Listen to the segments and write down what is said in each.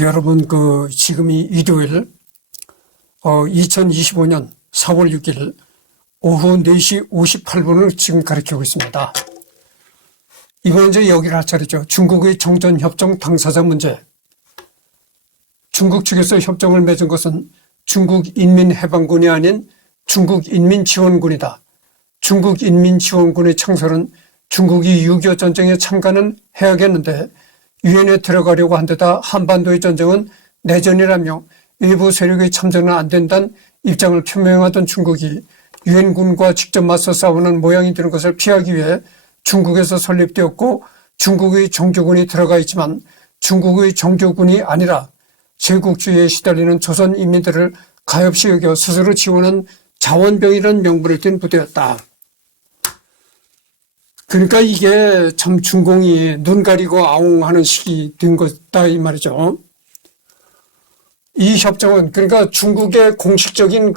여러분, 지금이 일요일, 2025년 4월 6일 오후 4시 58분을 지금 가리키고 있습니다. 이번 이제 여기를 할 차례죠. 중국의 정전협정 당사자 문제. 중국 측에서 협정을 맺은 것은 중국인민해방군이 아닌 중국인민지원군이다. 중국인민지원군의 창설은 중국이 6.25 전쟁에 참가는 해야겠는데 유엔에 들어가려고 한 데다 한반도의 전쟁은 내전이라며 외부 세력의 참전은 안 된다는 입장을 표명하던 중국이 유엔군과 직접 맞서 싸우는 모양이 되는 것을 피하기 위해 중국에서 설립되었고 중국의 정규군이 들어가 있지만 중국의 정규군이 아니라 제국주의에 시달리는 조선 인민들을 가엾이 여겨 스스로 지원한 자원병이라는 명분을 띤 부대였다. 그러니까 이게 참 중공이 눈 가리고 아웅하는 시기 된 것이다 이 말이죠. 이 협정은 그러니까 중국의 공식적인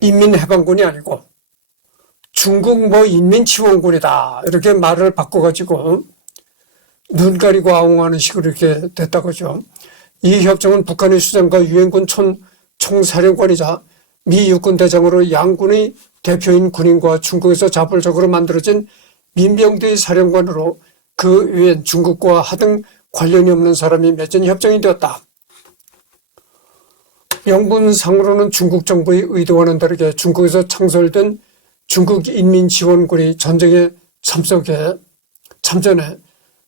인민해방군이 아니고 중국 인민지원군이다 이렇게 말을 바꿔가지고 눈 가리고 아웅하는 식으로 이렇게 됐다고죠. 이 협정은 북한의 수장과 유엔군 총사령관이자 미 육군 대장으로 양군의 대표인 군인과 중국에서 자발적으로 만들어진 민병대의 사령관으로 그 외엔 중국과 하등 관련이 없는 사람이 맺은 협정이 되었다. 명분상으로는 중국 정부의 의도와는 다르게 중국에서 창설된 중국인민지원군이 전쟁에 참전해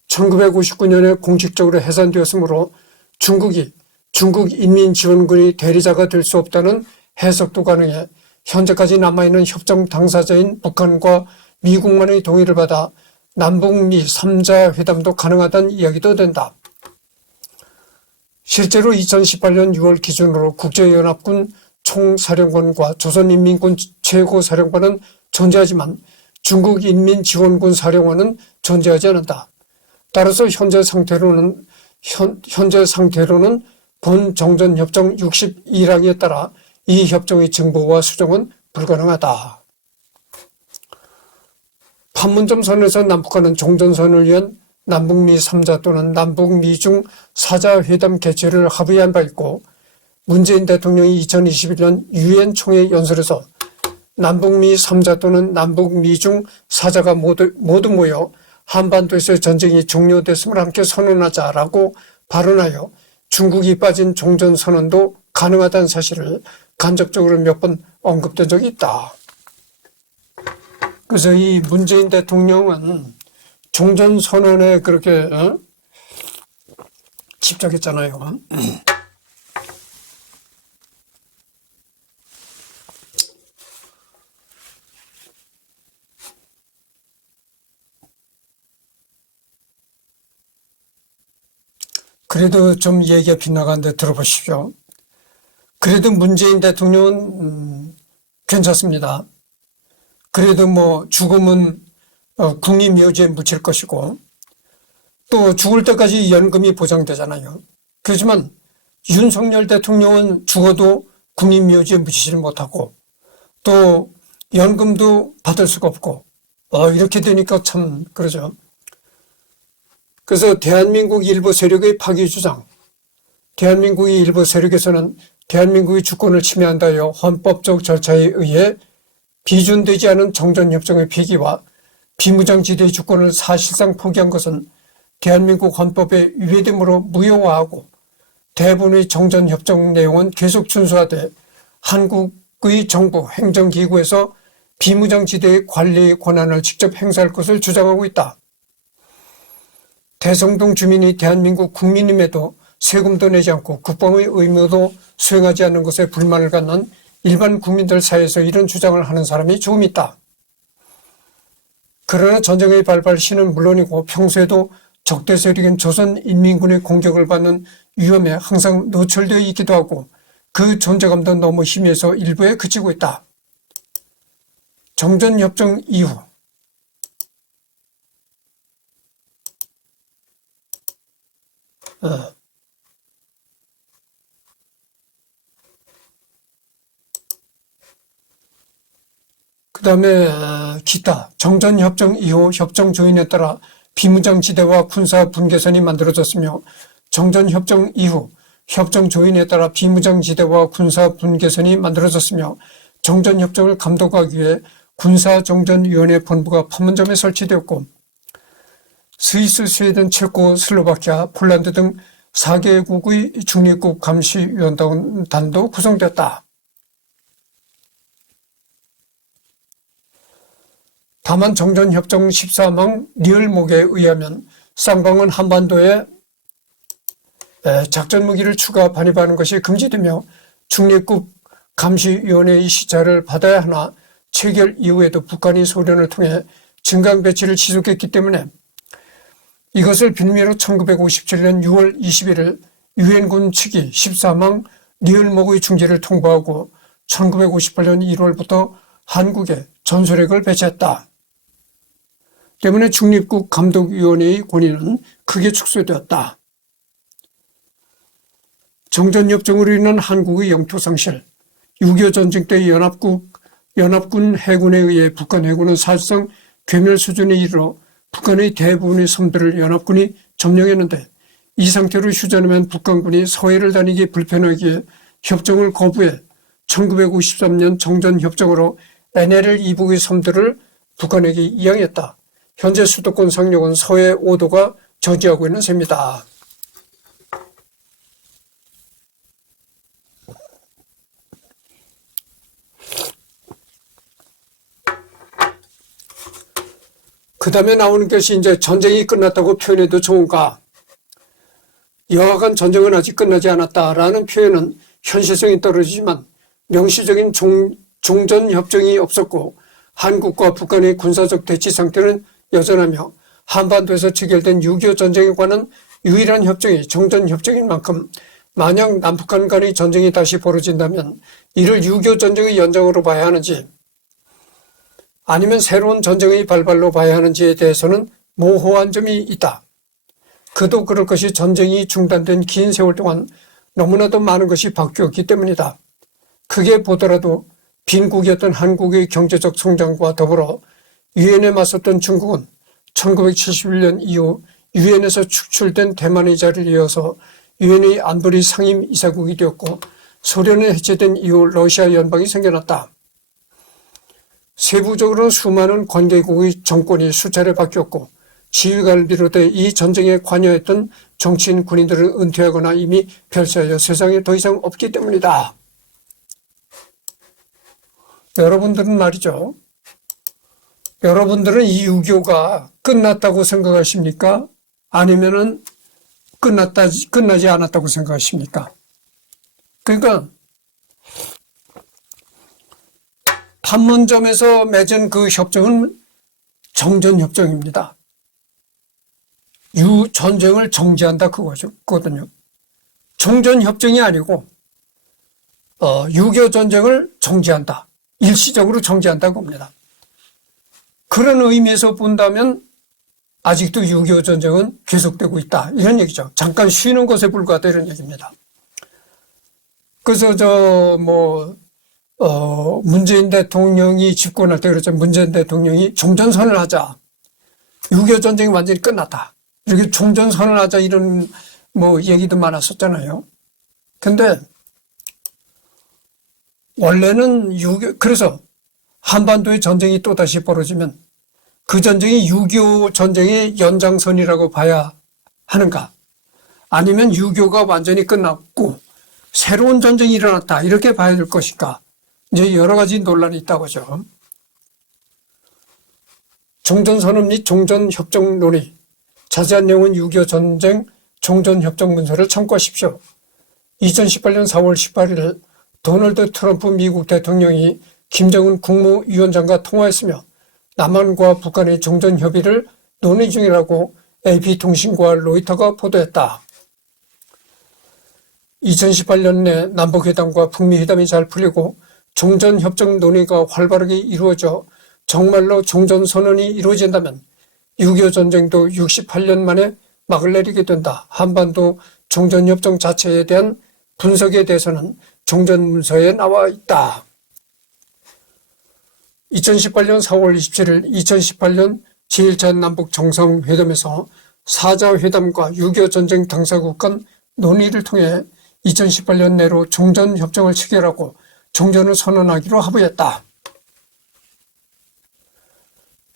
1959년에 공식적으로 해산되었으므로 중국이 중국인민지원군이 대리자가 될 수 없다는 해석도 가능해 현재까지 남아있는 협정 당사자인 북한과 미국만의 동의를 받아 남북미 3자 회담도 가능하다는 이야기도 된다. 실제로 2018년 6월 기준으로 국제연합군 총사령관과 조선인민군 최고사령관은 존재하지만 중국인민지원군 사령관은 존재하지 않는다. 따라서 현재 상태로는 본 정전협정 61항에 따라 이 협정의 증보와 수정은 불가능하다. 판문점 선에서 남북한은 종전선을 위한 남북미 3자 또는 남북미중 4자 회담 개최를 합의한 바 있고 문재인 대통령이 2021년 유엔 총회 연설에서 남북미 3자 또는 남북미중 4자가 모두 모여 한반도에서의 전쟁이 종료됐음을 함께 선언하자라고 발언하여 중국이 빠진 종전선언도 가능하다는 사실을 간접적으로 몇 번 언급된 적이 있다. 그래서 이 문재인 대통령은 종전선언에 그렇게 집착했잖아요. 그래도 좀 얘기가 빗나가는데 들어보십시오. 그래도 문재인 대통령은 괜찮습니다. 그래도 죽음은 국립묘지에 묻힐 것이고 또 죽을 때까지 연금이 보장되잖아요. 그렇지만 윤석열 대통령은 죽어도 국립묘지에 묻히지 못하고 또 연금도 받을 수가 없고 이렇게 되니까 참 그러죠. 그래서 대한민국 일부 세력의 파기 주장, 대한민국의 일부 세력에서는 대한민국의 주권을 침해한다여 헌법적 절차에 의해 비준되지 않은 정전협정의 폐기와 비무장지대의 주권을 사실상 포기한 것은 대한민국 헌법에 위배됨으로 무효화하고 대부분의 정전협정 내용은 계속 준수하되 한국의 정부 행정기구에서 비무장지대의 관리 권한을 직접 행사할 것을 주장하고 있다. 대성동 주민이 대한민국 국민임에도 세금도 내지 않고 국방의 의무도 수행하지 않는 것에 불만을 갖는 일반 국민들 사이에서 이런 주장을 하는 사람이 조금 있다. 그러나 전쟁의 발발시는 물론이고 평소에도 적대 세력인 조선인민군의 공격을 받는 위험에 항상 노출되어 있기도 하고 그 존재감도 너무 희미해서 일부에 그치고 있다. 정전협정 이후 그 다음에 기타 정전협정 이후 협정 조인에 따라 비무장지대와 군사분계선이 만들어졌으며 정전협정 이후 협정 조인에 따라 비무장지대와 군사분계선이 만들어졌으며 정전협정을 감독하기 위해 군사정전위원회 본부가 판문점에 설치되었고 스위스, 스웨덴, 체코, 슬로바키아, 폴란드 등 4개국의 중립국 감시위원단도 구성되었다. 다만 정전협정 14망 리얼목에 의하면 쌍방은 한반도에 작전무기를 추가 반입하는 것이 금지되며 중립국 감시위원회의 시찰을 받아야 하나 체결 이후에도 북한이 소련을 통해 증강 배치를 지속했기 때문에 이것을 빌미로 1957년 6월 21일 유엔군 측이 14망 리얼목의 중지를 통보하고 1958년 1월부터 한국에 전술핵을 배치했다. 때문에 중립국 감독위원회의 권위는 크게 축소되었다. 정전협정으로 인한 한국의 영토 상실, 6.25 전쟁 때 연합군 해군에 의해 북한 해군은 사실상 괴멸 수준에 이르러 북한의 대부분의 섬들을 연합군이 점령했는데 이 상태로 휴전하면 북한군이 서해를 다니기 불편하기에 협정을 거부해 1953년 정전협정으로 NLL 이북의 섬들을 북한에게 이양했다. 현재 수도권 상륙은 서해 5도가 저지하고 있는 셈이다. 그 다음에 나오는 것이 이제 전쟁이 끝났다고 표현해도 좋은가? 여하간 전쟁은 아직 끝나지 않았다라는 표현은 현실성이 떨어지지만 명시적인 종전협정이 없었고 한국과 북한의 군사적 대치 상태는 여전하며 한반도에서 체결된 6.25 전쟁에 관한 유일한 협정이 정전협정인 만큼 만약 남북한 간의 전쟁이 다시 벌어진다면 이를 6.25 전쟁의 연장으로 봐야 하는지 아니면 새로운 전쟁의 발발로 봐야 하는지에 대해서는 모호한 점이 있다. 그도 그럴 것이 전쟁이 중단된 긴 세월 동안 너무나도 많은 것이 바뀌었기 때문이다. 크게 보더라도 빈국이었던 한국의 경제적 성장과 더불어 유엔에 맞섰던 중국은 1971년 이후 유엔에서 축출된 대만의 자리를 이어서 유엔의 안보리 상임 이사국이 되었고 소련이 해체된 이후 러시아 연방이 생겨났다. 세부적으로 수많은 관계국의 정권이 수차례 바뀌었고 지휘관을 비롯해 이 전쟁에 관여했던 정치인 군인들을 은퇴하거나 이미 별세하여 세상에 더 이상 없기 때문이다. 여러분들은 말이죠. 여러분들은 이 6.25가 끝났다고 생각하십니까? 아니면은 끝나지 않았다고 생각하십니까? 그러니까 판문점에서 맺은 그 협정은 정전협정입니다. 전쟁을 정지한다 그거거든요. 종전협정이 아니고 6.25 전쟁을 정지한다. 일시적으로 정지한다고 봅니다. 그런 의미에서 본다면 아직도 6.25 전쟁은 계속되고 있다. 이런 얘기죠. 잠깐 쉬는 것에 불과하다 이런 얘기입니다. 그래서 문재인 대통령이 집권할 때 그랬죠. 문재인 대통령이 종전선언을 하자. 6.25 전쟁이 완전히 끝났다. 이렇게 종전선언을 하자 이런 얘기도 많았었잖아요. 근데 원래는 그래서 한반도의 전쟁이 또다시 벌어지면 그 전쟁이 6.25 전쟁의 연장선이라고 봐야 하는가? 아니면 6.25가 완전히 끝났고 새로운 전쟁이 일어났다. 이렇게 봐야 될 것인가? 이제 여러 가지 논란이 있다고 하죠. 종전선언 및 종전협정 논의. 자세한 내용은 6.25 전쟁 종전협정 문서를 참고하십시오. 2018년 4월 18일 도널드 트럼프 미국 대통령이 김정은 국무위원장과 통화했으며 남한과 북한의 종전협의를 논의 중이라고 AP통신과 로이터가 보도했다. 2018년 내 남북회담과 북미회담이 잘 풀리고 종전협정 논의가 활발하게 이루어져 정말로 종전선언이 이루어진다면 6.25 전쟁도 68년 만에 막을 내리게 된다. 한반도 종전협정 자체에 대한 분석에 대해서는 종전문서에 나와 있다. 2018년 4월 27일 2018년 제1차 남북 정상회담에서 4자 회담과 6.25 전쟁 당사국 간 논의를 통해 2018년 내로 종전협정을 체결하고 종전을 선언하기로 합의했다.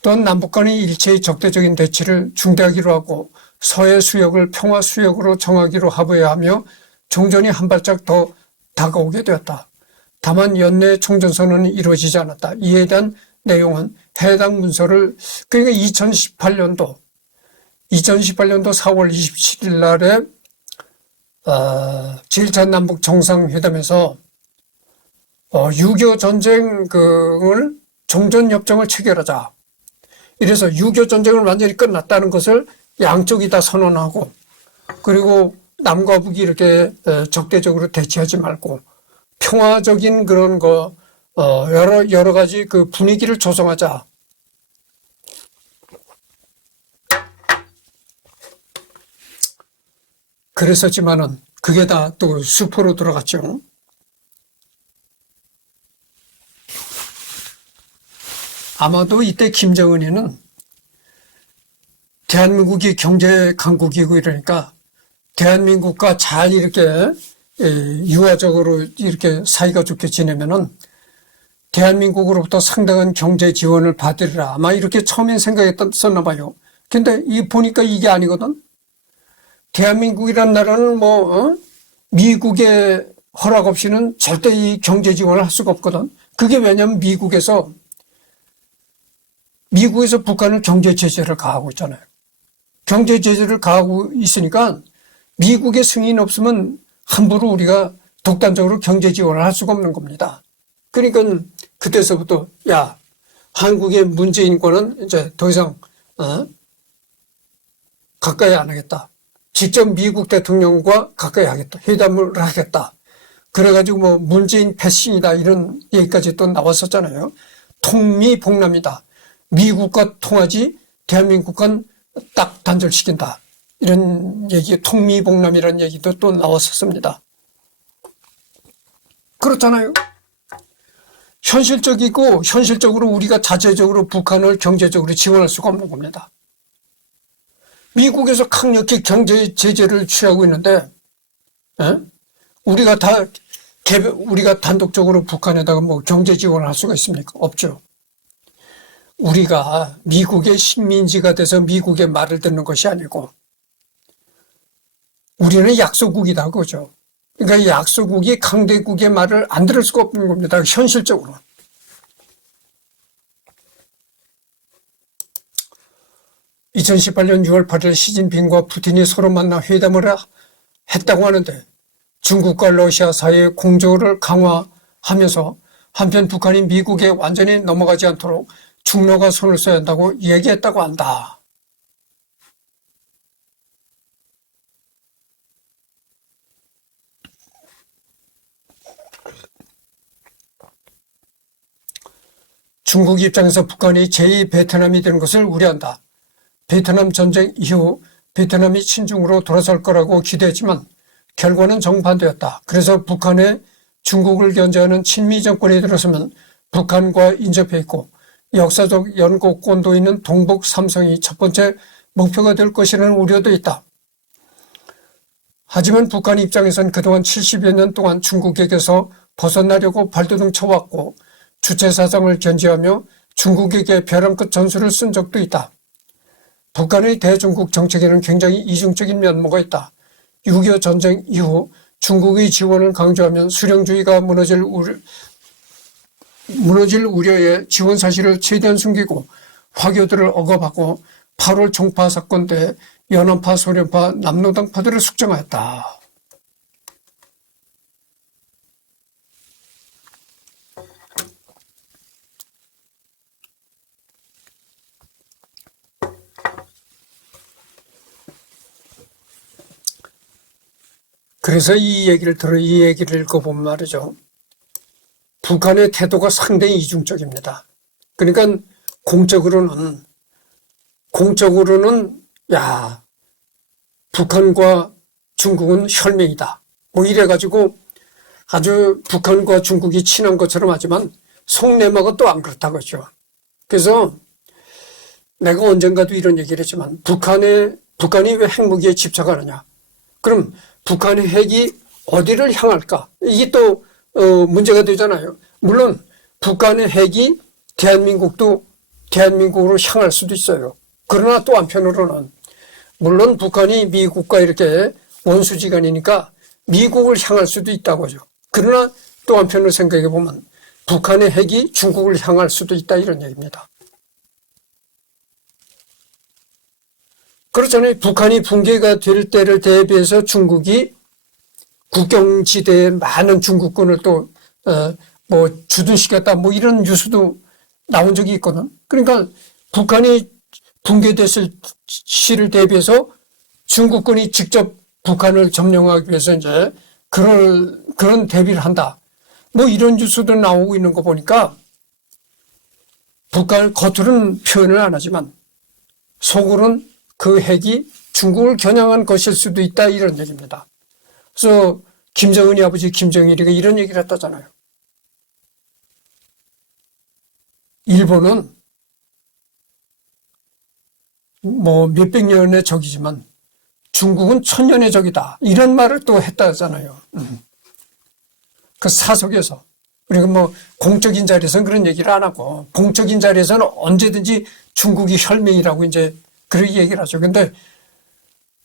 또한 남북 간의 일체의 적대적인 대치를 중대하기로 하고 서해 수역을 평화 수역으로 정하기로 합의하며 종전이 한 발짝 더 다가오게 되었다. 다만 연내 종전선언은 이루어지지 않았다. 이에 대한 내용은 해당 문서를 그러니까 2018년도 4월 27일 날에 제1차 남북 정상회담에서 6.25 전쟁을 종전협정을 체결하자. 이래서 6.25 전쟁을 완전히 끝났다는 것을 양쪽이 다 선언하고 그리고 남과 북이 이렇게 적대적으로 대치하지 말고 평화적인 그런 여러 가지 그 분위기를 조성하자. 그랬었지만은 그게 다 또 수포로 들어갔죠. 아마도 이때 김정은이는 대한민국이 경제 강국이고 이러니까 대한민국과 잘 이렇게 유화적으로 이렇게 사이가 좋게 지내면은 대한민국으로부터 상당한 경제 지원을 받으리라. 아마 이렇게 처음엔 생각했었나 봐요. 근데 보니까 이게 아니거든. 대한민국이란 나라는 미국의 허락 없이는 절대 이 경제 지원을 할 수가 없거든. 그게 왜냐면 미국에서 북한을 경제 제재를 가하고 있잖아요. 경제 제재를 가하고 있으니까 미국의 승인 없으면 함부로 우리가 독단적으로 경제 지원을 할 수가 없는 겁니다. 그러니까 그때서부터 한국의 문재인과는 이제 더 이상 가까이 안 하겠다. 직접 미국 대통령과 가까이 하겠다. 회담을 하겠다. 그래가지고 문재인 패싱이다 이런 얘기까지 또 나왔었잖아요. 통미봉남이다. 미국과 통하지 대한민국과는 딱 단절시킨다. 이런 얘기, 통미봉남이라는 얘기도 또 나왔었습니다. 그렇잖아요. 현실적으로 우리가 자체적으로 북한을 경제적으로 지원할 수가 없는 겁니다. 미국에서 강력히 경제 제재를 취하고 있는데, 우리가 단독적으로 북한에다가 경제 지원을 할 수가 있습니까? 없죠. 우리가 미국의 식민지가 돼서 미국의 말을 듣는 것이 아니고, 우리는 약소국이다, 그죠? 그러니까 약소국이 강대국의 말을 안 들을 수가 없는 겁니다. 현실적으로. (2018년 6월 8일) 시진핑과 푸틴이 서로 만나 회담을 했다고 하는데 중국과 러시아 사이의 공조를 강화하면서 한편 북한이 미국에 완전히 넘어가지 않도록 중로가 손을 써야 한다고 얘기했다고 한다. 중국 입장에서 북한이 제2 베트남이 되는 것을 우려한다. 베트남 전쟁 이후 베트남이 친중으로 돌아설 거라고 기대했지만 결과는 정반대였다. 그래서 북한에 중국을 견제하는 친미 정권이 들어서면 북한과 인접해 있고 역사적 연고권도 있는 동북 삼성이 첫 번째 목표가 될 것이라는 우려도 있다. 하지만 북한 입장에선 그동안 70여 년 동안 중국에게서 벗어나려고 발돋움 쳐왔고 주체 사상을 견지하며 중국에게 벼랑 끝 전술을 쓴 적도 있다. 북한의 대중국 정책에는 굉장히 이중적인 면모가 있다. 6.25 전쟁 이후 중국의 지원을 강조하면 수령주의가 무너질 우려에 지원 사실을 최대한 숨기고 화교들을 억압하고 8월 종파 사건 때 연합파, 소련파, 남로당파들을 숙정하였다. 그래서 이 얘기를 읽어보면 말이죠. 북한의 태도가 상당히 이중적입니다. 그러니까 공적으로는 북한과 중국은 혈맹이다. 이래가지고 아주 북한과 중국이 친한 것처럼 하지만 속내막은 또 안 그렇다고 하죠. 그래서 내가 언젠가도 이런 얘기를 했지만 북한이 왜 핵무기에 집착하느냐. 그럼 북한의 핵이 어디를 향할까? 이게 또 문제가 되잖아요. 물론 북한의 핵이 대한민국으로 향할 수도 있어요. 그러나 또 한편으로는 물론 북한이 미국과 이렇게 원수지간이니까 미국을 향할 수도 있다고죠. 그러나 또 한편으로 생각해 보면 북한의 핵이 중국을 향할 수도 있다 이런 얘기입니다. 그렇잖아요. 북한이 붕괴가 될 때를 대비해서 중국이 국경지대에 많은 중국군을 또 주둔시켰다 이런 뉴스도 나온 적이 있거든. 그러니까 북한이 붕괴됐을 시를 대비해서 중국군이 직접 북한을 점령하기 위해서 이제 그런 대비를 한다. 이런 뉴스도 나오고 있는 거 보니까 북한 겉으로는 표현을 안 하지만 속으로는 그 핵이 중국을 겨냥한 것일 수도 있다 이런 얘기입니다. 그래서 김정은이 아버지 김정일이가 이런 얘기를 했다잖아요. 일본은 몇백 년의 적이지만 중국은 천년의 적이다. 이런 말을 또 했다잖아요. 그 사석에서. 우리가 공적인 자리에서는 그런 얘기를 안 하고, 공적인 자리에서는 언제든지 중국이 혈맹이라고 이제 그렇게 얘기를 하죠. 근데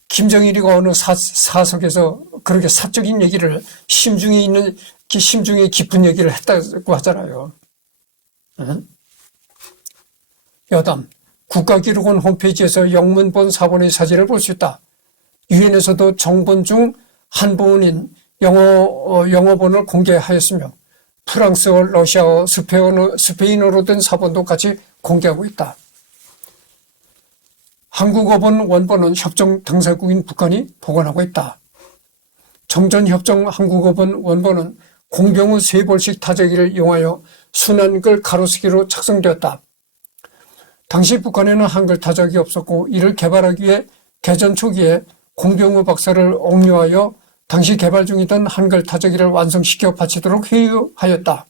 김정일이가 어느 사석에서 그렇게 사적인 얘기를 심중에 깊은 얘기를 했다고 하잖아요. 여담. 국가기록원 홈페이지에서 영문본 사본의 사진을 볼 수 있다. 유엔에서도 정본 중 한 본인 영어본을 공개하였으며 프랑스어, 러시아어, 스페인어로 된 사본도 같이 공개하고 있다. 한국어본 원본은 협정 당사국인 북한이 보관하고 있다. 정전협정 한국어본 원본은 공병우 세벌식 타자기를 이용하여 순한글 가로쓰기로 작성되었다. 당시 북한에는 한글 타자기 없었고 이를 개발하기 위해 개전 초기에 공병우 박사를 옥류하여 당시 개발 중이던 한글 타자기를 완성시켜 바치도록 회유하였다.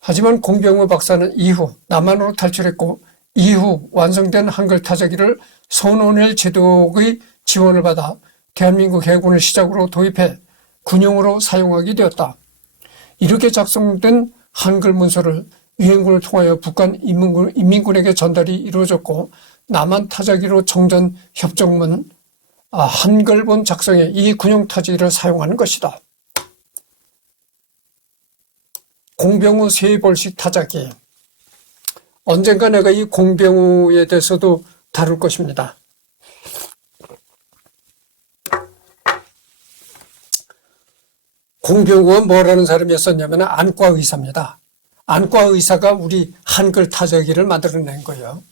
하지만 공병우 박사는 이후 남한으로 탈출했고 이후 완성된 한글 타자기를 손원일 제독의 지원을 받아 대한민국 해군을 시작으로 도입해 군용으로 사용하게 되었다. 이렇게 작성된 한글 문서를 유엔군을 통하여 북한 인민군에게 전달이 이루어졌고 남한 타자기로 정전 협정문 한글본 작성에 이 군용 타자기를 사용하는 것이다. 공병우 세벌식 타자기. 언젠가 내가 이 공병우에 대해서도 다룰 것입니다. 공병우가 뭐라는 사람이었었냐면 안과 의사입니다. 안과 의사가 우리 한글 타자기를 만들어낸 거예요.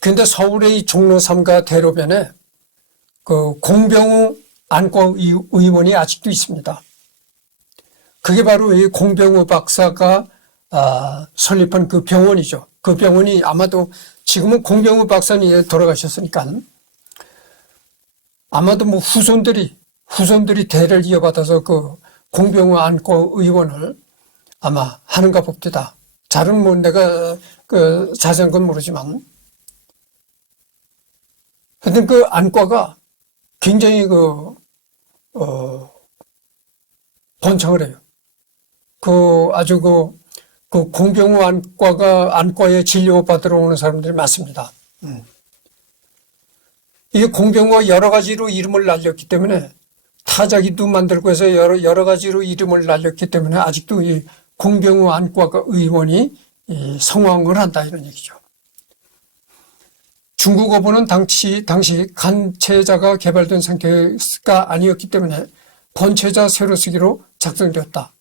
그런데 서울의 이 종로 3가 대로변에 그 공병우 안과 의원이 아직도 있습니다. 그게 바로 이 공병우 박사가 설립한 그 병원이죠. 그 병원이 아마도 지금은 공병우 박사님이 돌아가셨으니까 아마도 후손들이 대를 이어받아서 그 공병우 안과 의원을 아마 하는가 봅니다. 잘은 내가 자세한 건 모르지만 하여튼 그 안과가 굉장히 번창을 해요. 아주 그 공병우 안과에 진료받으러 오는 사람들이 많습니다. 이 공병우가 여러 가지로 이름을 날렸기 때문에 타자기도 만들고 해서 여러 가지로 이름을 날렸기 때문에 아직도 이 공병우 안과 의원이 성황을 한다 이런 얘기죠. 중국어본은 당시 간체자가 개발된 상태가 아니었기 때문에 번체자 세로 쓰기로 작성되었다.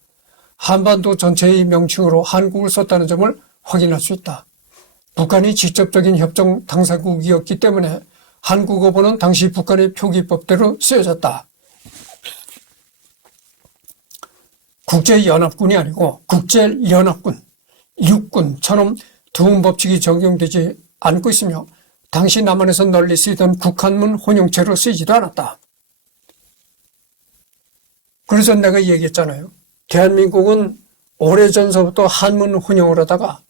한반도 전체의 명칭으로 한국을 썼다는 점을 확인할 수 있다. 북한이 직접적인 협정 당사국이었기 때문에 한국어본은 당시 북한의 표기법대로 쓰여졌다. 국제연합군이 아니고 국제연합군, 육군처럼 두음법칙이 적용되지 않고 있으며 당시 남한에서 널리 쓰이던 국한문 혼용체로 쓰이지도 않았다. 그래서 내가 얘기했잖아요. 대한민국은 오래전서부터 한문 혼용을 하다가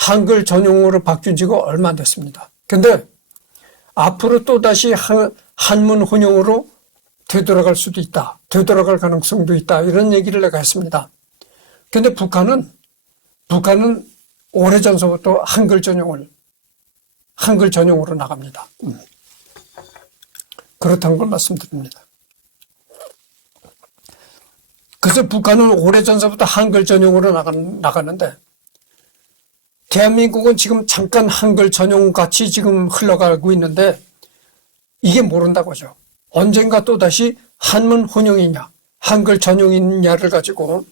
한글 전용어로 바뀐 지가 얼마 안 됐습니다. 근데 앞으로 또다시 한문 혼용으로 되돌아갈 수도 있다. 되돌아갈 가능성도 있다. 이런 얘기를 내가 했습니다. 근데 북한은 오래전서부터 한글 전용으로 나갑니다. 그렇다는 걸 말씀드립니다. 그래서 북한은 오래전서부터 한글 전용으로 나가는데 대한민국은 지금 잠깐 한글 전용같이 지금 흘러가고 있는데 이게 모른다고죠. 언젠가 또다시 한문 혼용이냐 한글 전용이냐를 가지고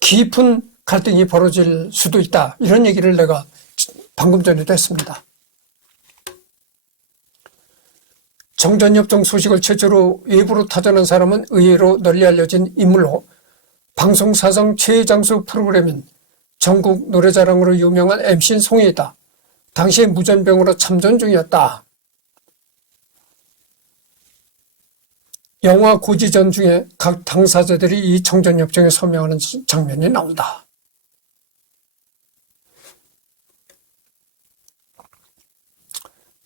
깊은 갈등이 벌어질 수도 있다. 이런 얘기를 내가 방금 전에도 했습니다. 정전협정 소식을 최초로 외부로 타전한 사람은 의외로 널리 알려진 인물로 방송사상 최장수 프로그램인 전국 노래자랑으로 유명한 MC 송혜이다. 당시에 무전병으로 참전 중이었다. 영화 고지전 중에 각 당사자들이 이 정전협정에 서명하는 장면이 나온다.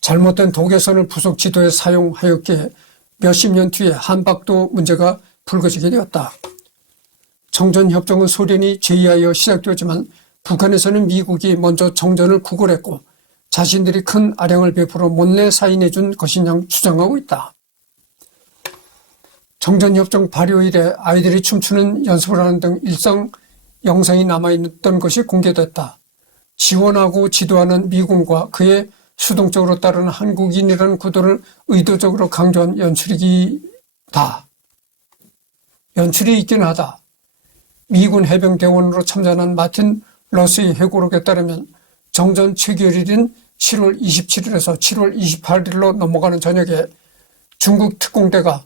잘못된 독일선을 부속 지도에 사용하였기에 몇십 년 뒤에 한박도 문제가 불거지게 되었다. 정전협정은 소련이 제의하여 시작되었지만 북한에서는 미국이 먼저 정전을 구걸했고 자신들이 큰 아량을 베풀어 못내 사인해 준 것이냐 주장하고 있다. 정전협정 발효 이래 아이들이 춤추는 연습을 하는 등 일상 영상이 남아있던 것이 공개됐다. 지원하고 지도하는 미군과 그의 수동적으로 따르는 한국인이라는 구도를 의도적으로 강조한 연출이기다. 연출이 있긴 하다. 미군 해병대원으로 참전한 마틴 러스의 회고록에 따르면 정전 체결일인 7월 27일에서 7월 28일로 넘어가는 저녁에 중국 특공대가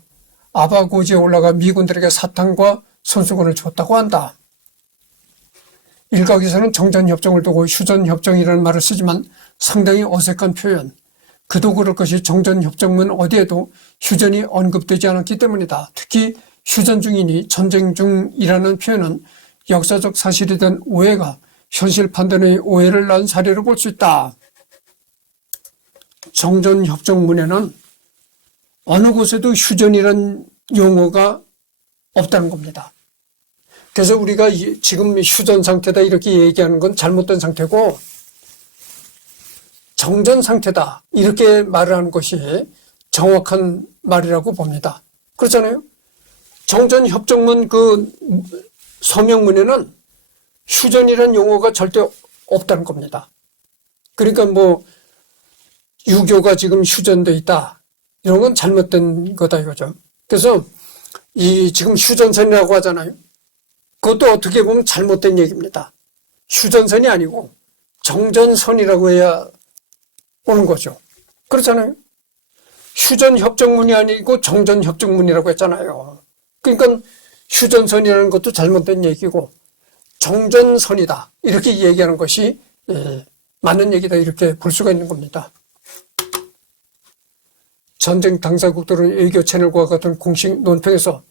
아바고지에 올라가 미군들에게 사탕과 손수건을 줬다고 한다. 일각에서는 정전협정을 두고 휴전협정이라는 말을 쓰지만 상당히 어색한 표현. 그도 그럴 것이 정전협정문 어디에도 휴전이 언급되지 않았기 때문이다. 특히 휴전 중이니 전쟁 중이라는 표현은 역사적 사실이 된 오해가 현실 판단의 오해를 낳은 사례로 볼 수 있다. 정전협정문에는 어느 곳에도 휴전이란 용어가 없다는 겁니다. 그래서 우리가 지금 휴전 상태다 이렇게 얘기하는 건 잘못된 상태고 정전 상태다 이렇게 말을 하는 것이 정확한 말이라고 봅니다. 그렇잖아요. 정전협정문 그 서명문에는 휴전이라는 용어가 절대 없다는 겁니다. 그러니까 뭐 유교가 지금 휴전돼 있다 이런 건 잘못된 거다 이거죠. 그래서 이 지금 휴전선이라고 하잖아요. 그것도 어떻게 보면 잘못된 얘기입니다. 휴전선이 아니고 정전선이라고 해야 오는 거죠. 그렇잖아요. 휴전협정문이 아니고 정전협정문이라고 했잖아요. 그러니까 휴전선이라는 것도 잘못된 얘기고 정전선이다 이렇게 얘기하는 것이 맞는 얘기다 이렇게 볼 수가 있는 겁니다. 전쟁 당사국들은 외교 채널과 같은 공식 논평에서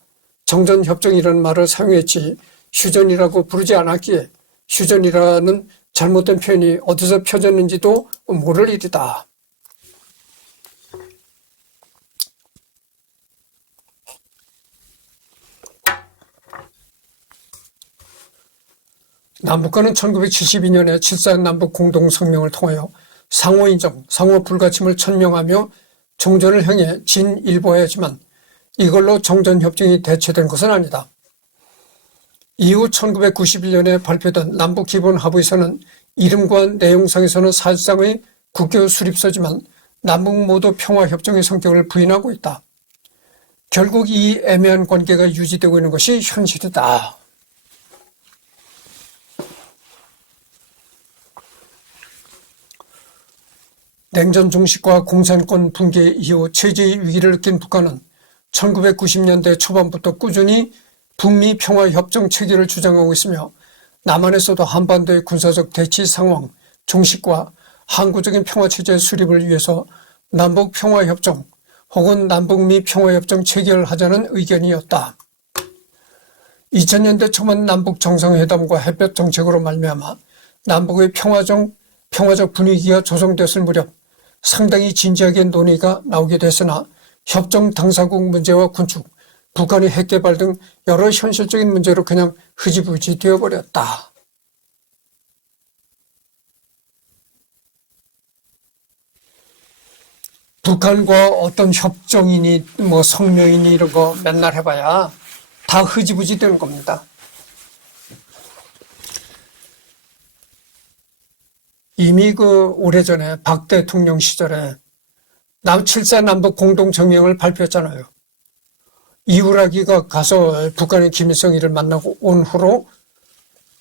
정전협정이라는 말을 사용했지 휴전이라고 부르지 않았기에 휴전이라는 잘못된 표현이 어디서 펴졌는지도 모를 일이다. 남북한은 1972년에 7.4 남북 공동성명을 통하여 상호인정, 상호불가침을 천명하며 정전을 향해 진일보하였지만 이걸로 정전협정이 대체된 것은 아니다. 이후 1991년에 발표된 남북기본합의서는 이름과 내용상에서는 사실상의 국교 수립서지만 남북 모두 평화협정의 성격을 부인하고 있다. 결국 이 애매한 관계가 유지되고 있는 것이 현실이다. 냉전 종식과 공산권 붕괴 이후 체제의 위기를 느낀 북한은 1990년대 초반부터 꾸준히 북미 평화협정 체결을 주장하고 있으며 남한에서도 한반도의 군사적 대치 상황 종식과 항구적인 평화체제 수립을 위해서 남북평화협정 혹은 남북미 평화협정 체결하자는 의견이었다. 2000년대 초반 남북정상회담과 햇볕 정책으로 말미암아 남북의 평화적 평화적 분위기가 조성됐을 무렵 상당히 진지하게 논의가 나오게 됐으나 협정 당사국 문제와 군축, 북한의 핵개발 등 여러 현실적인 문제로 그냥 흐지부지 되어버렸다. 북한과 어떤 협정이니 뭐 성명이니 이런 거 맨날 해봐야 다 흐지부지 되는 겁니다. 이미 오래전에 박 대통령 시절에 7.4 남북 공동성명을 발표했잖아요. 이우라기가 가서 북한의 김일성이를 만나고 온 후로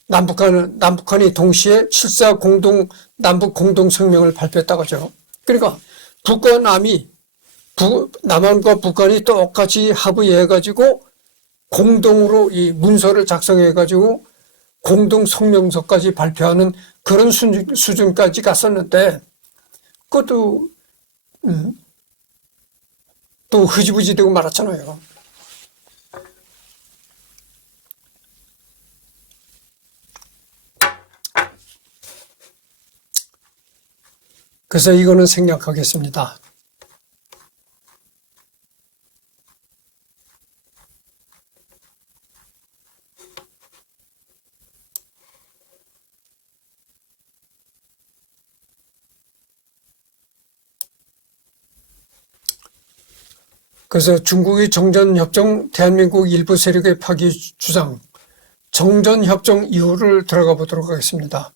남북한이 동시에 7.4 남북 공동성명을 발표했다고 하죠. 그러니까 북과 남한과 북한이 똑같이 합의해가지고 공동으로 이 문서를 작성해가지고 공동성명서까지 발표하는 그런 수준까지 갔었는데 그것도 또 흐지부지 되고 말았잖아요. 그래서 이거는 생략하겠습니다. 그래서 중국의 정전협정 대한민국 일부 세력의 파기 주장, 정전협정 이후를 들어가 보도록 하겠습니다.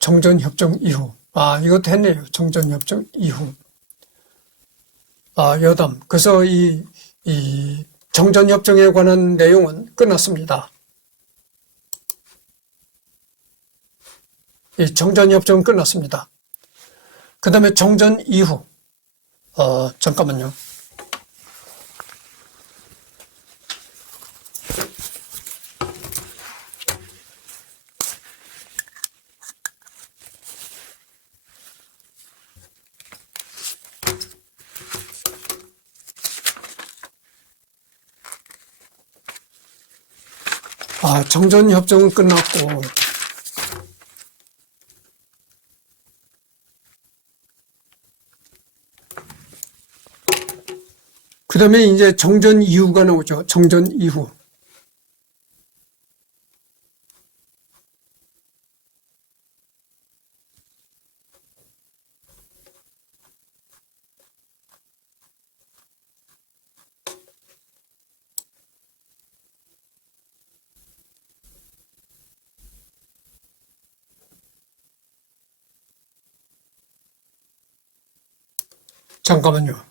정전협정 이후. 이것도 했네요. 정전협정 이후. 여담. 그래서 이 정전협정에 관한 내용은 끝났습니다. 이 정전협정은 끝났습니다. 그 다음에 정전 이후. 잠깐만요. 정전협정은 끝났고, 그 다음에 이제 정전 이후가 나오죠. 정전 이후. 잠깐만요.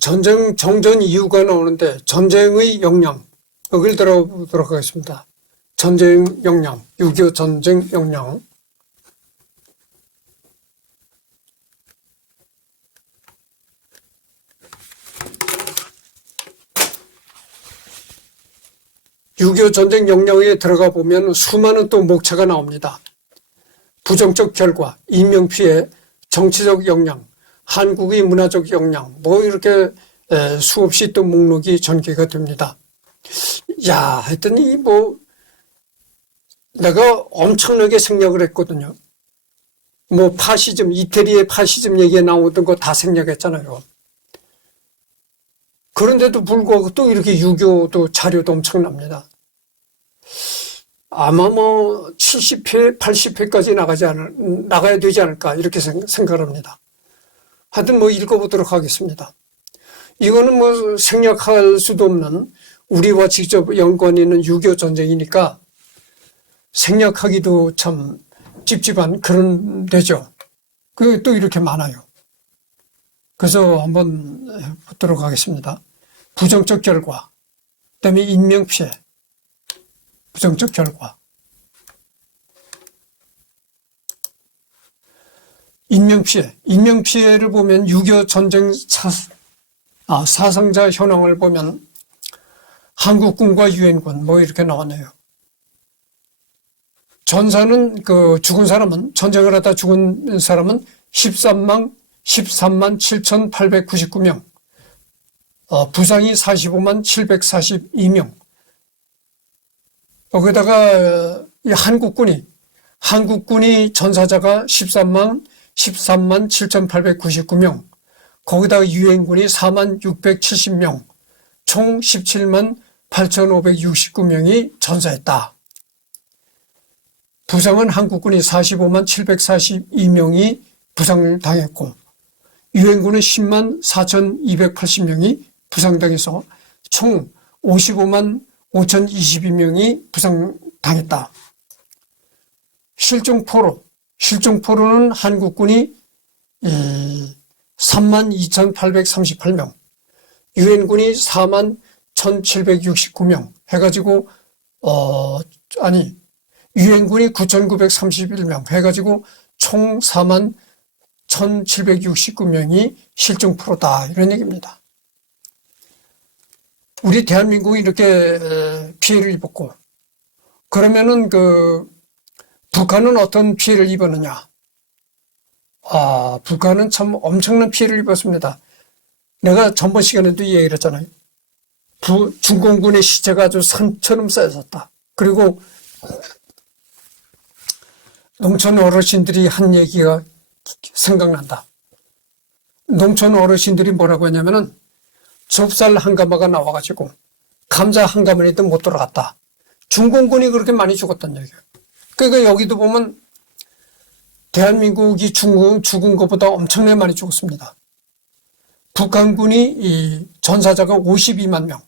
정전 이유가 나오는데 전쟁의 역량, 여기를 들어보도록 하겠습니다. 전쟁 역량, 6.25 전쟁 역량. (6.25) 전쟁 역량에 들어가 보면 수많은 또 목차가 나옵니다. 부정적 결과, 인명피해, 정치적 역량, 한국의 문화적 역량, 뭐 이렇게 수없이 또 목록이 전개가 됩니다. 하여튼 내가 엄청나게 생략을 했거든요. 파시즘, 이태리의 파시즘 얘기에 나오던 거 다 생략했잖아요. 그런데도 불구하고 또 이렇게 6.25도 자료도 엄청납니다. 아마 70회, 80회까지 나가야 되지 않을까, 이렇게 생각합니다. 하여튼 읽어보도록 하겠습니다. 이거는 생략할 수도 없는 우리와 직접 연관이 있는 6.25 전쟁이니까 생략하기도 참 찝찝한 그런 데죠. 또 이렇게 많아요. 그래서 한번 보도록 하겠습니다. 부정적 결과, 그다음에 인명피해, 부정적 결과. 인명피해를 보면 6.25 전쟁 사상자 현황을 보면 한국군과 유엔군 이렇게 나왔네요. 전사는 죽은 사람은, 전쟁을 하다 죽은 사람은 13만 7,899명, 부상이 45만 742명, 거기다가 이 한국군이 전사자가 13만 7,899명, 거기다가 유엔군이 4만 670명, 총 17만 8,569명이 전사했다. 부상은 한국군이 45만 742명이 부상을 당했고, 유엔군은 10만 4,280명이 부상당해서 총 55만 5,022명이 부상당했다. 실종포로는 한국군이 3만 2,838명, 유엔군이 4만 1,769명 해가지고 유엔군이 9,931명 해가지고 총 4만 1,769명이 실종포로다, 이런 얘기입니다. 우리 대한민국이 이렇게 피해를 입었고, 그러면은 북한은 어떤 피해를 입었느냐? 북한은 참 엄청난 피해를 입었습니다. 내가 전번 시간에도 얘기를 했잖아요. 중공군의 시체가 아주 산처럼 쌓여졌다. 그리고 농촌 어르신들이 한 얘기가 생각난다. 농촌 어르신들이 뭐라고 했냐면은 좁쌀 한 가마가 나와가지고 감자 한 가마니도 못 돌아갔다. 중공군이 그렇게 많이 죽었단 얘기예요. 그러니까 여기도 보면 대한민국이 죽은 것보다 엄청나게 많이 죽었습니다. 북한군이 이 전사자가 52만 명,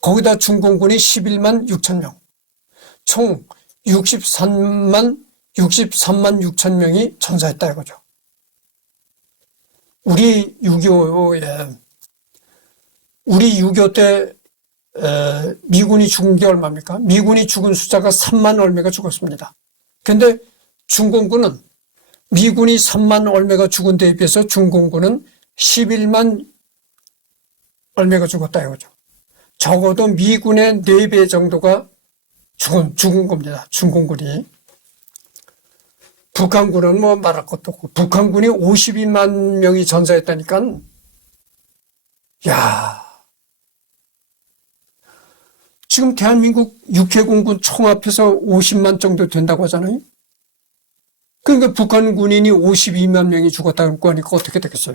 거기다 중공군이 11만 6천 명, 총 63만 6천 명이 전사했다 이거죠. 우리 6.25 때 미군이 죽은 게 얼마입니까? 미군이 죽은 숫자가 3만 얼마가 죽었습니다. 근데 중공군은 미군이 3만 얼마가 죽은 데에 비해서 중공군은 11만 얼마가 죽었다 이거죠. 적어도 미군의 4배 정도가 죽은 겁니다. 중공군이. 북한군은 뭐 말할 것도 없고, 북한군이 52만 명이 전사했다니까, 지금 대한민국 육해공군 총합해서 50만 정도 된다고 하잖아요. 그러니까 북한 군인이 52만 명이 죽었다고 하니까 어떻게 되겠어요?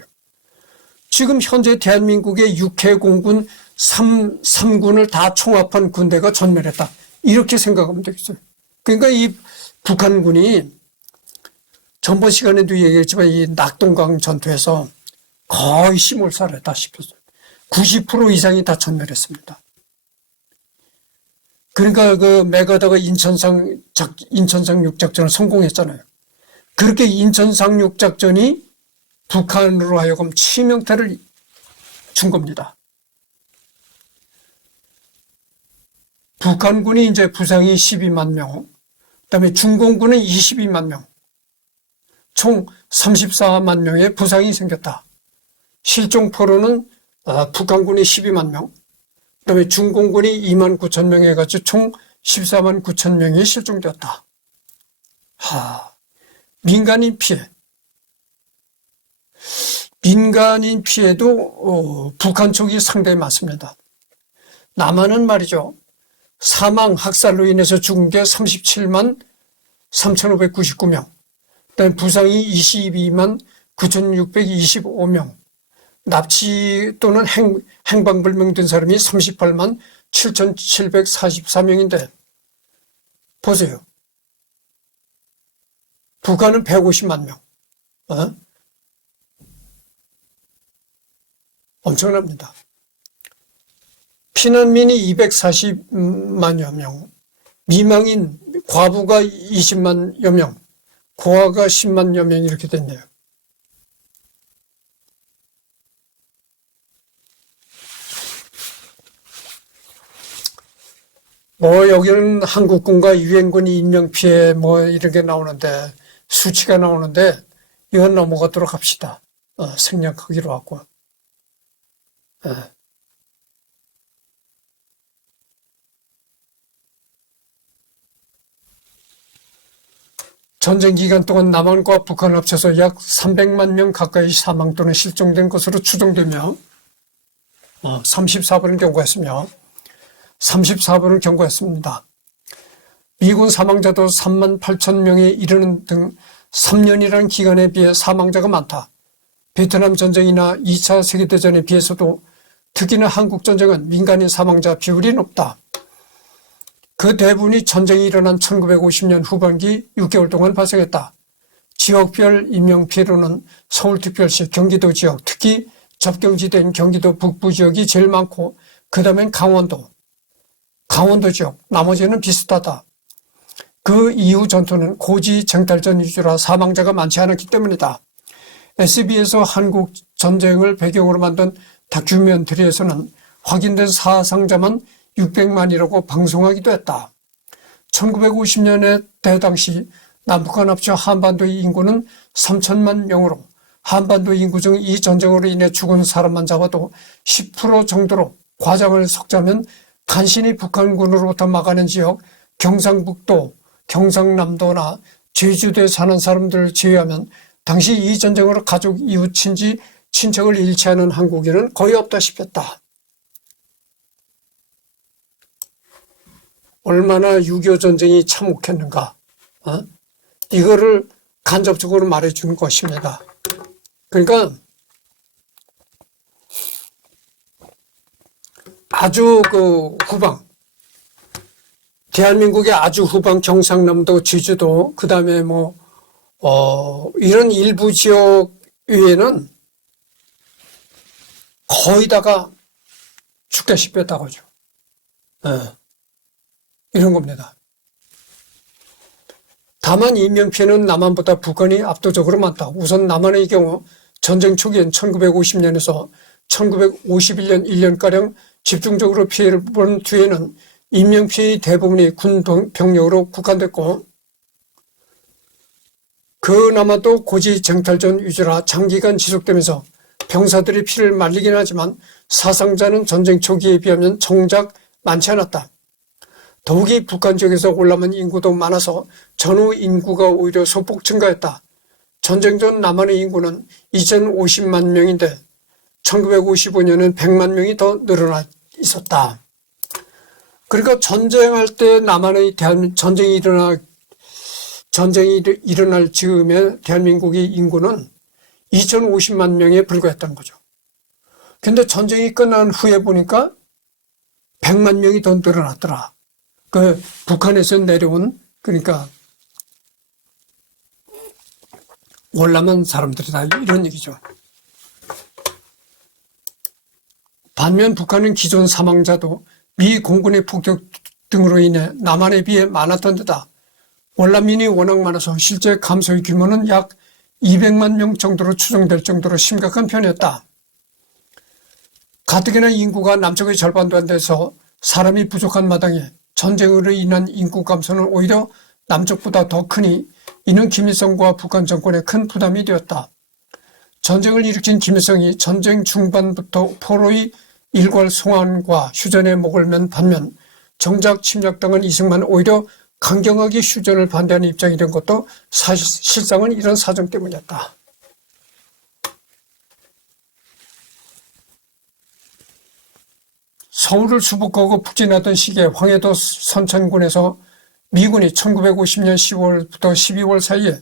지금 현재 대한민국의 육해공군 3군을 다 총합한 군대가 전멸했다, 이렇게 생각하면 되겠어요. 그러니까 이 북한군이 전번 시간에도 얘기했지만 이 낙동강 전투에서 거의 시몰살했다시피 90% 이상이 다 전멸했습니다. 그러니까 메가더가 인천상 육작전을 성공했잖아요. 그렇게 인천상 육작전이 북한으로 하여금 치명타를 준 겁니다. 북한군이 이제 부상이 12만 명, 그다음에 중공군은 22만 명, 총 34만 명의 부상이 생겼다. 실종포로는 북한군이 12만 명, 그다음에 중공군이 2만 9천 명 해가지고 총 14만 9천 명이 실종되었다. 민간인 피해. 민간인 피해도 북한 쪽이 상당히 많습니다. 남한은 말이죠, 사망, 학살로 인해서 죽은 게 37만 3,599명, 그다음에 부상이 22만 9,625명, 납치 또는 행방불명된 사람이 38만 7,744명인데 보세요. 북한은 150만 명. 엄청납니다. 피난민이 240만여 명, 미망인 과부가 20만여 명, 고아가 10만여 명, 이렇게 됐네요. 여기는 한국군과 유엔군이 인명피해 이런 게 나오는데, 수치가 나오는데, 이건 넘어가도록 합시다. 생략하기로 하고. 전쟁 기간 동안 남한과 북한을 합쳐서 약 300만 명 가까이 사망 또는 실종된 것으로 추정되며, 34번을 경고했으며, 34번을 경고했습니다. 미군 사망자도 3만 8천 명에 이르는 등 3년이라는 기간에 비해 사망자가 많다. 베트남 전쟁이나 2차 세계대전에 비해서도 특히나 한국전쟁은 민간인 사망자 비율이 높다. 그 대부분이 전쟁이 일어난 1950년 후반기 6개월 동안 발생했다. 지역별 인명피해로는 서울특별시, 경기도 지역, 특히 접경지대인 경기도 북부 지역이 제일 많고 그 다음엔 강원도 지역, 나머지는 비슷하다. 그 이후 전투는 고지 쟁탈전 위주라 사망자가 많지 않았기 때문이다. SBS에서 한국 전쟁을 배경으로 만든 다큐멘터리에서는 확인된 사상자만 600만이라고 방송하기도 했다. 1950년에 대당시 남북한 합쳐 한반도의 인구는 3천만 명으로 한반도 인구 중 이 전쟁으로 인해 죽은 사람만 잡아도 10% 정도로 과장을 섞자면 간신히 북한군으로부터 막아낸 지역 경상북도, 경상남도나 제주도에 사는 사람들을 제외하면 당시 이 전쟁으로 가족, 이웃, 친지, 친척을 잃지 않은 한국인은 거의 없다시피 했다. 얼마나 6.25 전쟁이 참혹했는가. 이거를 간접적으로 말해주는 것입니다. 그러니까 아주 그 후방, 대한민국의 아주 후방 경상남도, 제주도, 그 다음에 이런 일부 지역 외에는 거의 다가 죽다시피 했다고 하죠. 이런 겁니다. 다만 인명피해는 남한보다 북한이 압도적으로 많다. 우선 남한의 경우 전쟁 초기엔 1950년에서 1951년 1년가량 집중적으로 피해를 본 뒤에는 인명피해의 대부분이 군 병력으로 국한됐고 그나마도 고지 쟁탈전 위주라 장기간 지속되면서 병사들이 피를 말리긴 하지만 사상자는 전쟁 초기에 비하면 정작 많지 않았다. 더욱이 북한 지역에서 올라온 인구도 많아서 전후 인구가 오히려 소폭 증가했다. 전쟁 전 남한의 인구는 2050만 명인데 1955년은 100만 명이 더 늘어나 있었다. 그러니까 전쟁할 때 남한의 전쟁이 일어날 즈음에 대한민국의 인구는 2050만 명에 불과했다는 거죠. 근데 전쟁이 끝난 후에 보니까 100만 명이 더 늘어났더라. 그 북한에서 내려온 그러니까 월남한 사람들이다 이런 얘기죠. 반면 북한은 기존 사망자도 미 공군의 폭격 등으로 인해 남한에 비해 많았던 데다 월남민이 워낙 많아서 실제 감소의 규모는 약 200만 명 정도로 추정될 정도로 심각한 편이었다. 가뜩이나 인구가 남쪽의 절반도 안 돼서 사람이 부족한 마당에 전쟁으로 인한 인구 감소는 오히려 남쪽보다 더 크니 이는 김일성과 북한 정권에 큰 부담이 되었다. 전쟁을 일으킨 김일성이 전쟁 중반부터 포로의 일괄 송환과 휴전에 목을 맨 반면 정작 침략당한 이승만 오히려 강경하게 휴전을 반대하는 입장이 된 것도 실상은 이런 사정 때문이었다. 서울을 수복하고 북진하던 시기에 황해도 선천군에서 미군이 1950년 10월부터 12월 사이에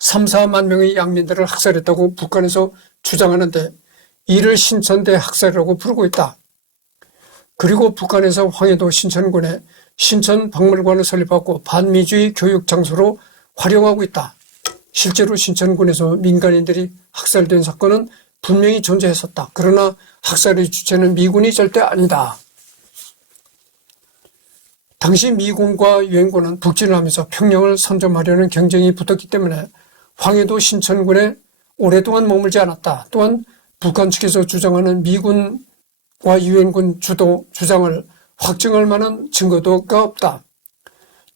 3, 4만 명의 양민들을 학살했다고 북한에서 주장하는데 이를 신천대 학살이라고 부르고 있다. 그리고 북한에서 황해도 신천군에 신천박물관을 설립하고 반미주의 교육 장소로 활용하고 있다. 실제로 신천군에서 민간인들이 학살된 사건은 분명히 존재했었다. 그러나 학살의 주체는 미군이 절대 아니다. 당시 미군과 유엔군은 북진을 하면서 평양을 선점하려는 경쟁이 붙었기 때문에 황해도 신천군에 오랫동안 머물지 않았다. 또한 북한 측에서 주장하는 미군과 유엔군 주도 주장을 확증할 만한 증거도가 없다.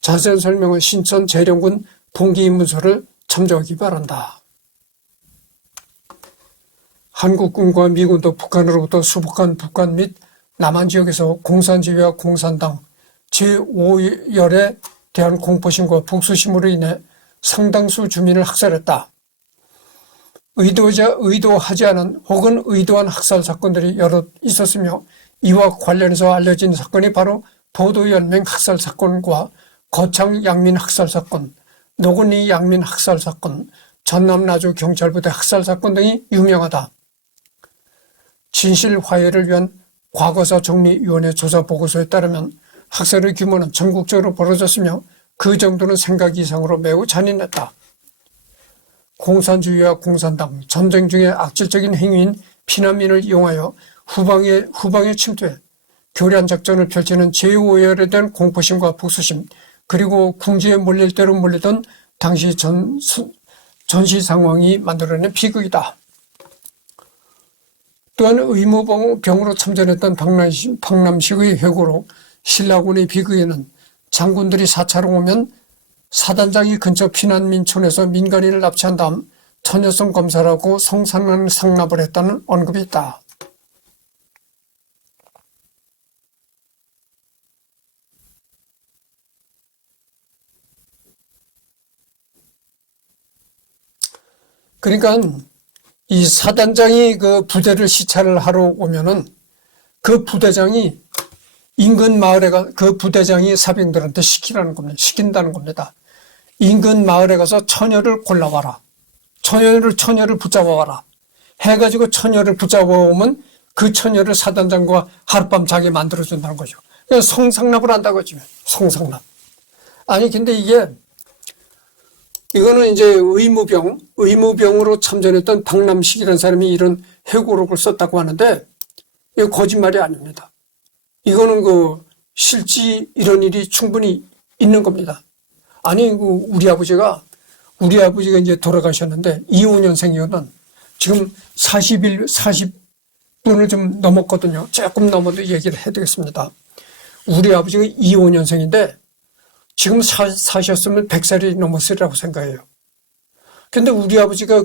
자세한 설명은 신천 재령군 동기인문서를 참조하기 바란다. 한국군과 미군도 북한으로부터 수복한 북한 및 남한 지역에서 공산주의와 공산당 제5열에 대한 공포심과 복수심으로 인해 상당수 주민을 학살했다. 의도하지 않은 혹은 의도한 학살 사건들이 여러 있었으며 이와 관련해서 알려진 사건이 바로 보도연맹 학살 사건과 거창 양민 학살 사건, 노건리 양민 학살 사건, 전남 나주 경찰부대 학살 사건 등이 유명하다. 진실 화해를 위한 과거사 정리위원회 조사 보고서에 따르면 학살의 규모는 전국적으로 벌어졌으며 그 정도는 생각 이상으로 매우 잔인했다. 공산주의와 공산당, 전쟁 중에 악질적인 행위인 피난민을 이용하여 후방에 침투해 교란 작전을 펼치는 제5회열에 대한 공포심과 복수심, 그리고 궁지에 몰릴 대로 몰리던 당시 전시 상황이 만들어낸 비극이다. 또한 의무병으로 참전했던 박남식의 회고로 신라군의 비극에는 장군들이 사찰을 오면 사단장이 근처 피난민촌에서 민간인을 납치한 다음 처녀성 검사를 하고 성상납을 했다는 언급이 있다. 그러니까 이 사단장이 그 부대를 시찰을 하러 오면은 그 부대장이 인근 마을에 그 부대장이 사병들한테 시킨다는 겁니다. 인근 마을에 가서 처녀를 골라와라. 처녀를 붙잡아와라. 해가지고 처녀를 붙잡아오면 그 처녀를 사단장과 하룻밤 자게 만들어준다는 거죠. 성상납을 한다고 하죠. 성상납. 아니, 근데 이거는 이제 의무병으로 참전했던 박남식이라는 사람이 이런 회고록을 썼다고 하는데, 이거 거짓말이 아닙니다. 이거는 실제 이런 일이 충분히 있는 겁니다. 아니, 우리 아버지가 이제 돌아가셨는데, 25년생이거든. 지금 40분을 좀 넘었거든요. 조금 넘어도 얘기를 해야 되겠습니다. 우리 아버지가 25년생인데, 지금 사셨으면 100살이 넘었으리라고 생각해요. 근데 우리 아버지가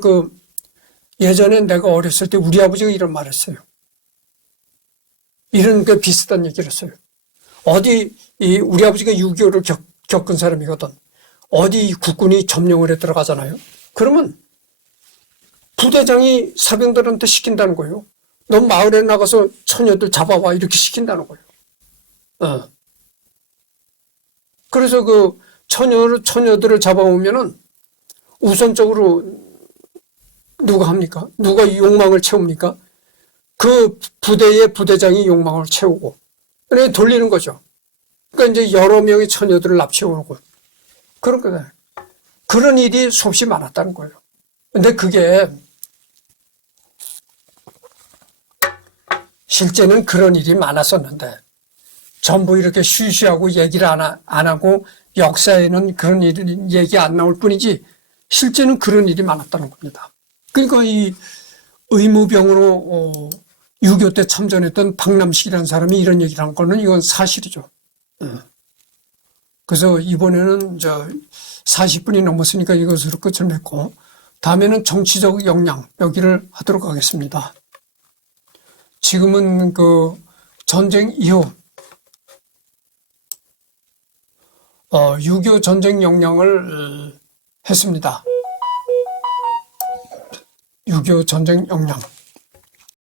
예전에 내가 어렸을 때 우리 아버지가 이런 말 했어요. 이런 비슷한 얘기를 했어요. 우리 아버지가 6.25를 겪은 사람이거든. 어디 국군이 점령을 해 들어가잖아요. 그러면 부대장이 사병들한테 시킨다는 거예요. 너 마을에 나가서 처녀들 잡아와 이렇게 시킨다는 거예요. 그래서 처녀들을 잡아오면은 우선적으로 누가 합니까? 누가 욕망을 채웁니까? 그 부대의 부대장이 욕망을 채우고, 그래 돌리는 거죠. 그러니까 이제 여러 명의 처녀들을 납치해오고, 그런 일이 수없이 많았다는 거예요. 근데 그게 실제는 그런 일이 많았었는데, 전부 이렇게 쉬쉬하고 얘기를 안 하고 역사에는 그런 일이 얘기 안 나올 뿐이지 실제는 그런 일이 많았다는 겁니다. 그러니까 이 의무병으로 6.25 때 참전했던 박남식이라는 사람이 이런 얘기를 한 거는 이건 사실이죠. 그래서 이번에는 40분이 넘었으니까 이것으로 끝을 맺고 다음에는 정치적 역량 여기를 하도록 하겠습니다. 지금은 전쟁 이후 6.25 전쟁 역량을 했습니다. 6.25 전쟁 역량.